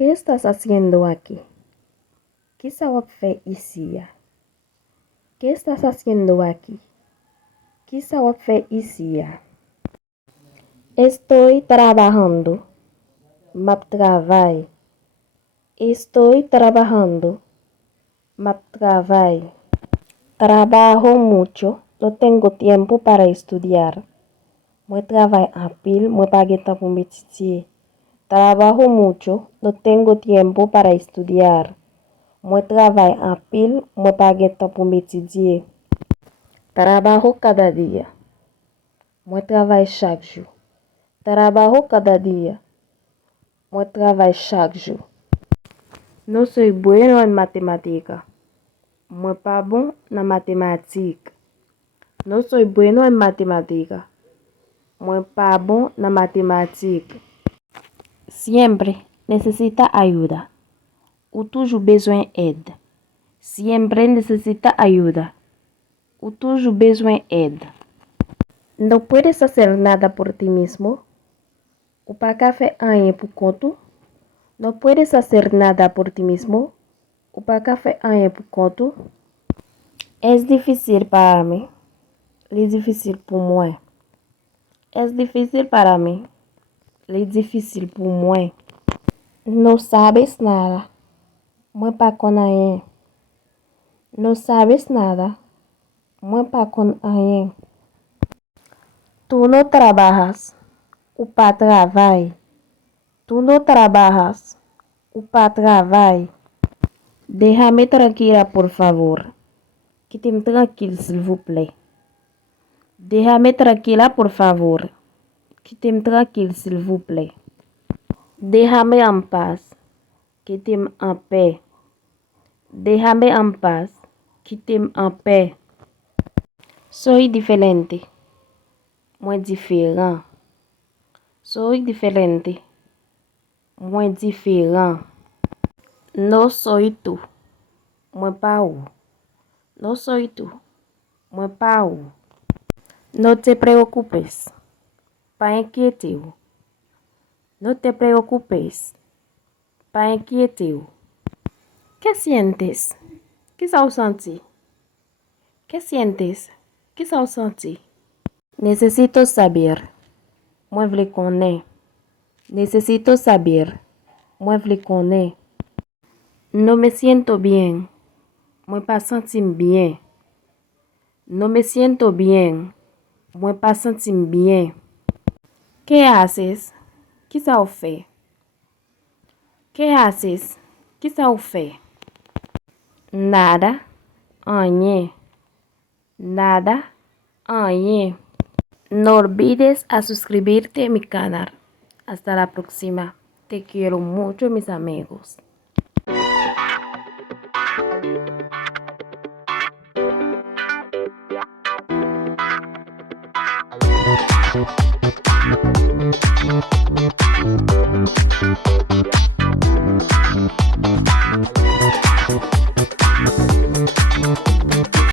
¿Qué estás haciendo aquí? ¿Qué sabes hacer ici? ¿Qué estás haciendo aquí? ¿Qué sabes hacer ici? Estoy trabajando. Map travail. Estoy trabajando. Map travail. Trabajo mucho. No tengo tiempo para estudiar. Moi travaille en pile. Moi pas de temps pour m'étudier. Trabajo mucho. No tengo tiempo para estudiar. Moi travaille en pile. Moi pas de temps pour m'étudier. Trabajo cada dia. Moi travaille chaque jour. Trabajo cada dia. Moi travaille chaque jour. No soy bueno en matemática. Moi pas bon na mathématique. No soy bueno en matemática. Moi pas bon na mathématique. Siempre necesita ayuda. Ou toujours besoin aide. Siempre necesita ayuda. Ou toujours besoin aide. No puedes hacer nada por ti mismo. O para café rien por conta. No puedes hacer nada por ti mismo. O para café rien por conta. Es difícil para mí. Es difícil pour moi. Es difícil para mí. Es difícil pour moi. No sabes nada. Moi pas con rien. No sabes nada. Moi pas con rien. Tú no trabajas. O pas travail. Tú no trabajas. O pas travail. Déjame tranquila, por favor. Quitte-me tranquille, s'il vous plaît. Déjame tranquila, por favor. Quitte-me tranquille, s'il vous plaît. Déjame en paz. Quitte-me en paix. Déjame en paz. Quitte-me en paix. Soy diferente. Moi différent. Soy diferente. Moi différent. No soy tú. Moi pas ou. No soy tú. Moi pas ou. No te preocupes. Pas inquiétez-vous. No te preocupes. Pas inquiétez-vous. ¿Qué sientes? ¿Qué has senti? ¿Qué sientes? ¿Qué has senti? Necesito saber. Moi vle connais. Necesito saber. Moi vle connais. No me siento bien. Moi pas sentim bien. No me siento bien. Moi pas sentim bien. ¿Qué haces? ¿Qué ça fait? ¿Qué haces? ¿Qué ça fait? Nada. Rien. Nada. Rien. No olvides a suscribirte a mi canal. Hasta la próxima. Te quiero mucho, mis amigos.